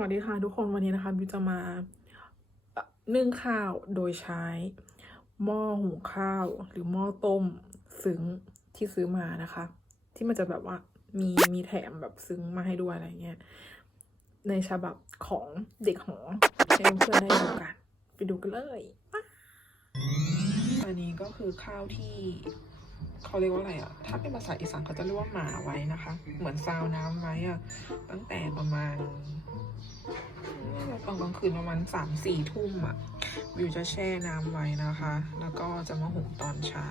วัสดีค่ะทุกคนวันนี้นะคะบิวจะมาเนึ่งข้าวโดยใช้หม้อหุงข้าว หรือหม้อต้มซึ้งที่ซื้อมานะคะ ที่มันจะแบบว่ามีมีแถมแบบซึ้งมาให้ด้วยอะไรเงี้ยในฉบับของเด็กหอให้เพื่อนได้ดูกัน ไปดูกันเลย อันนี้ก็คือข้าวที่ เขาเรียกว่าอะไรอะ ถ้าเป็นภาษาอีสานเขาจะเรียกว่าหมาไว้นะคะ เหมือนซาวน้ำไว้อะ ตั้งแต่ประมาณตอนกลางคืนประมาณสามสี่ทุ่มอะ วิวจะแช่น้ำไว้นะคะ แล้วก็จะมาหุงตอนเช้า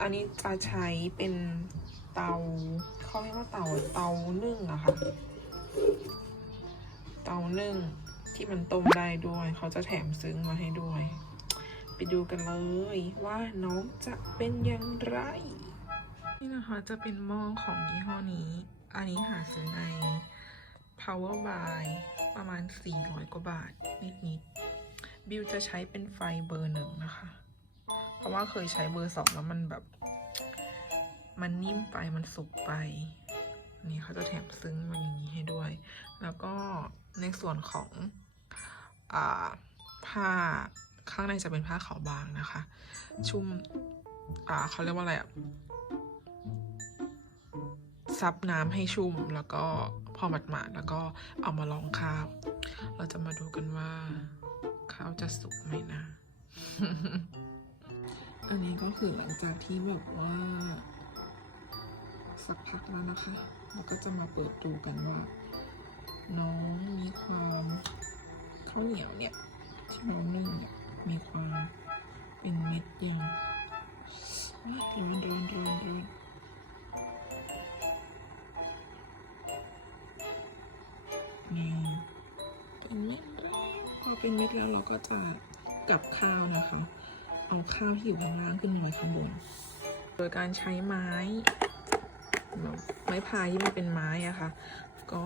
อันนี้จะใช้เป็นเตาเขาเรียกว่าเตาเตานึ่งอะค่ะ เตานึ่งที่มันต้มได้ด้วย เขาจะแถมซึ้งมาให้ด้วย ไปดูกันเลยว่าน้องจะเป็นอย่างไร นี่นะคะจะเป็นหม้อของยี่ห้อนี้ อันนี้หาซื้อใน power by ประมาณ 400 กว่าบาท นิดๆ บิวจะใช้เป็นไฟเบอร์หนึ่งนะคะ เพราะว่าเคยใช้เบอร์สองแล้วมันแบบ มันนิ่มไปมันสุกไป นี่เขาจะแถมซึ้งมาอย่างนี้ให้ด้วย แล้วก็ในส่วนของ อ่าผ้า ข้างในจะเป็นผ้าขาวบางนะคะ ชุ่มอ่าเขาเรียกว่าอะไรอะซับน้ำให้ชุ่มแล้วก็พอหมาดๆแล้วก็เอามาลองข้าว เราจะมาดูกันว่าข้าวจะสุกไหมนะ อันนี้ก็คือหลังจากที่แบบว่า สักพักแล้วนะคะ เราก็จะมาเปิดดูกันว่า น้องมีความข้าวเหนียวเนี่ยที่น้องนึ่งเนี่ย มีความเป็นเม็ดยังเฮ้ยร้อนร้อนร้อนร้อนนี่เป็นเม็ดแล้วพอเป็นเม็ดแล้วเราก็จะกลับข้าวนะคะ เอาข้าวที่อยู่ข้างล่างขึ้นมาไว้ข้างบน โดยการใช้ไม้ ไม้พายที่มันเป็นไม้อะค่ะ ก็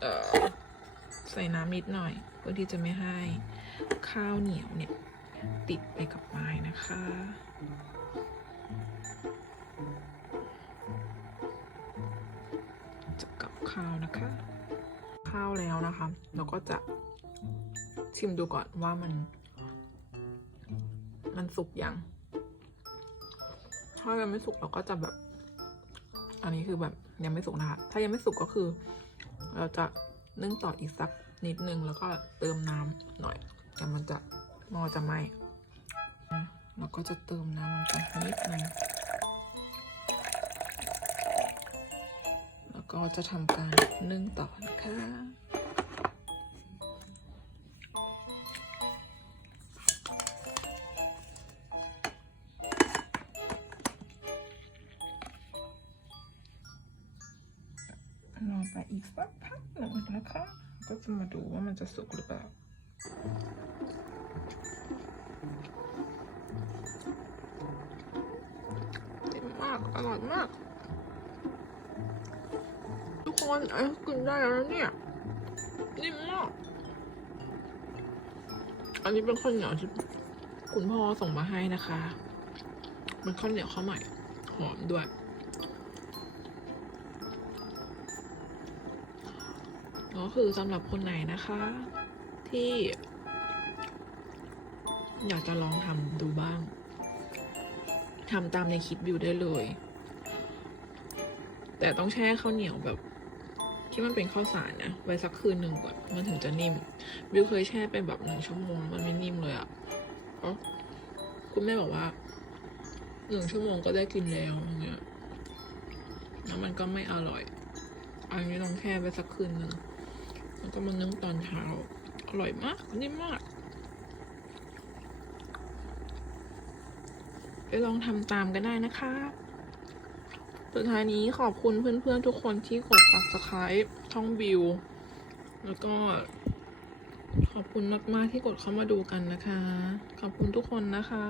เอ่อ ใส่น้ำนิดหน่อย เพื่อที่จะไม่ให้ข้าวเหนียวเนี่ย ติดไปกับไม้นะคะ จะกับข้าวนะคะ ข้าวแล้วนะคะ เราก็จะชิมดูก่อนว่ามัน มันสุกยัง ถ้ายังไม่สุกเราก็จะแบบ อันนี้คือแบบยังไม่สุกนะคะ ถ้ายังไม่สุกก็คือ เราจะ นึ่งต่ออีกสักนิดนึงแล้วก็เติมน้ำหน่อย แต่มันจะหมอจะไหม้เราก็จะเติมน้ำลงไปนิดนึงแล้วก็จะทำการนึ่งต่อนะคะ ไปอีกสักพักหนึ่งนะคะ ก็จะมาดูว่ามันจะสุกหรือเปล่าเต็มมาก อร่อยมาก ทุกคนไอ้กินได้แล้วเนี่ยนิ่มมาก อันนี้เป็นข้าวเหนียวที่คุณพ่อส่งมาให้นะคะเป็นข้าวเหนียวข้าวใหม่ หอมด้วย ก็คือสำหรับคนไหนนะคะ ที่ อยากจะลองทำดูบ้างทำตามในคลิปวิวได้เลย แต่ต้องแช่ข้าวเหนียวแบบที่มันเป็นข้าวสารนะ ไว้สักคืนหนึ่งก่อน มันถึงจะนิ่ม วิวเคยแช่ไปแบบหนึ่งชั่วโมง มันไม่นิ่มเลยอะ่ะเพราะคุณแม่บอกว่าหนึ่งชั่วโมงก็ได้กินแล้วอย่างเงี้ยแล้วมันก็ไม่อร่อย อันนี้ต้องแช่ไปสักคืนหนึ่ง แล้วก็มานึ่งตอนเช้า อร่อยมากนิ่มมาก ไปลองทำตามกันได้นะคะสุดท้ายนี้ขอบคุณเพื่อนๆทุกคนที่กด subscribe ช่องวิว แล้วก็ขอบคุณมากๆที่กดเข้ามาดูกันนะคะ ขอบคุณทุกคนนะคะ